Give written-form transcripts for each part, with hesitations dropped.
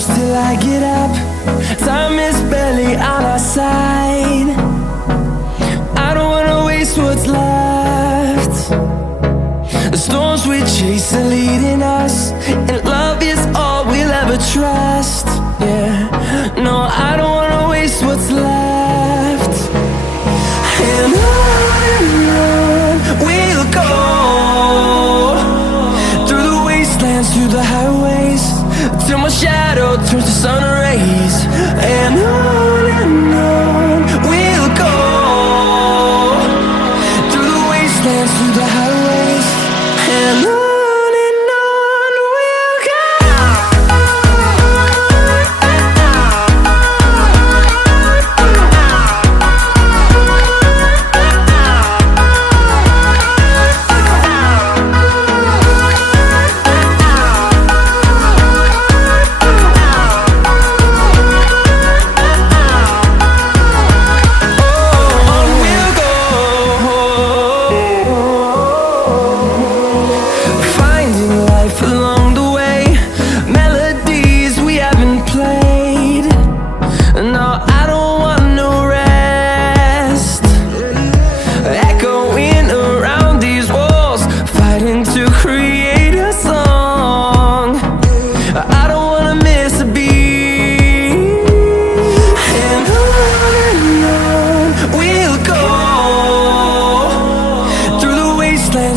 close till I get up. Time is barely on our side. I don't wanna waste what's left. The storms we chase are leading us, and love is all we'll ever trust. Yeah, no, I don't wanna waste what's left. And on we'll go, through the wastelands, through the highways, till my shadow turns to sun rays. And on we'll go, through the wastelands, through the highways, and on.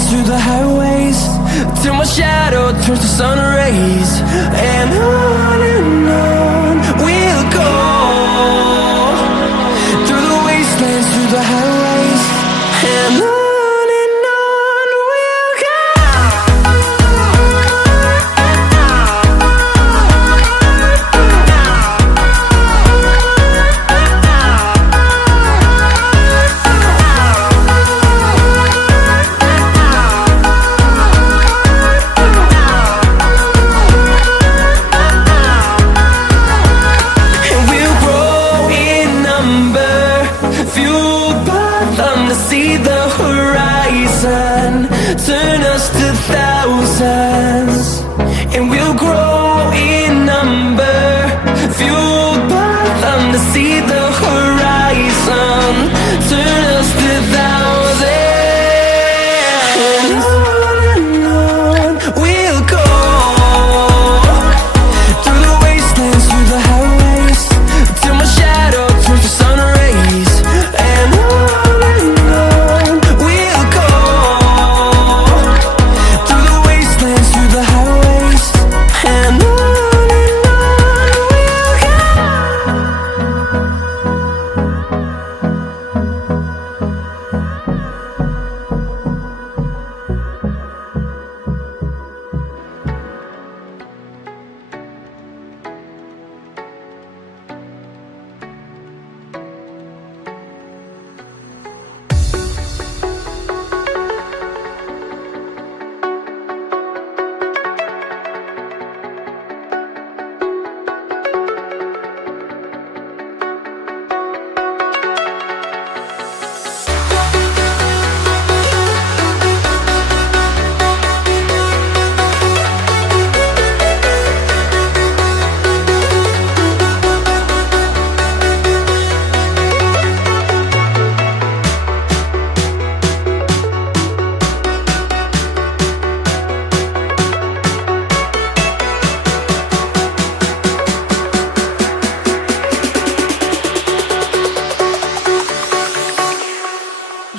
Through the highways, till my shadow turns to sun rays. And on we'll go, through the wastelands, through the highways, and on we'll go. See the horizon turn us to thousands, and we'll grow in number, fueled by them to see the horizon turn us to thousands. And on we'll go, through the wastelands, through the highways, till my shadow turns to sun rays. And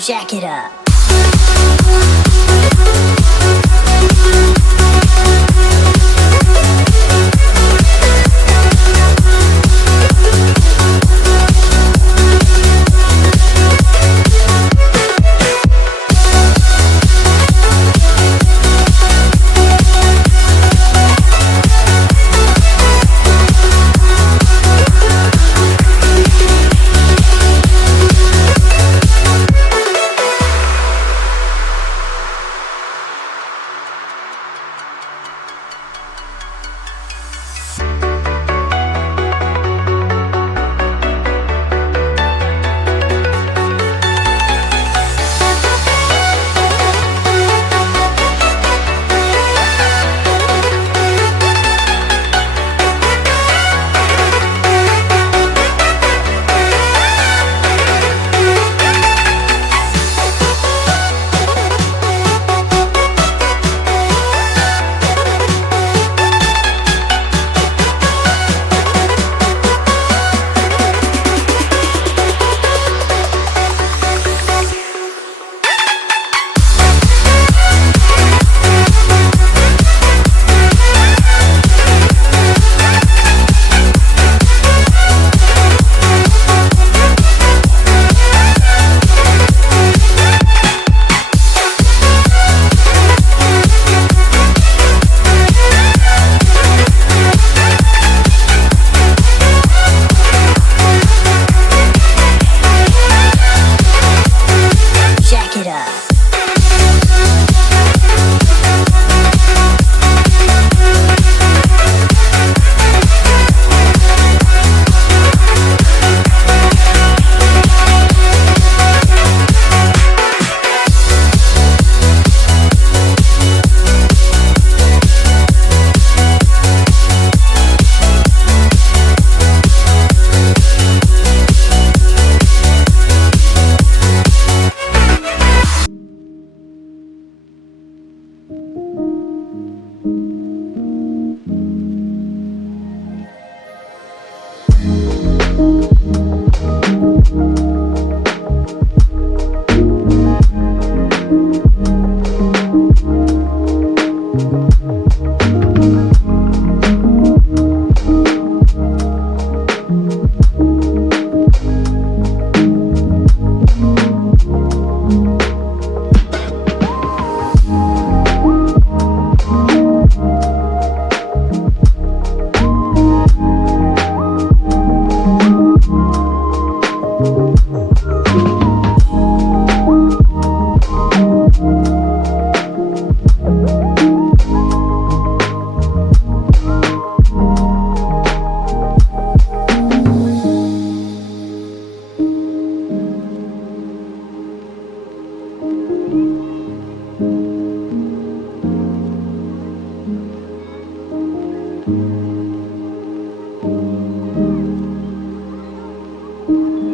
jack it up. Thank you.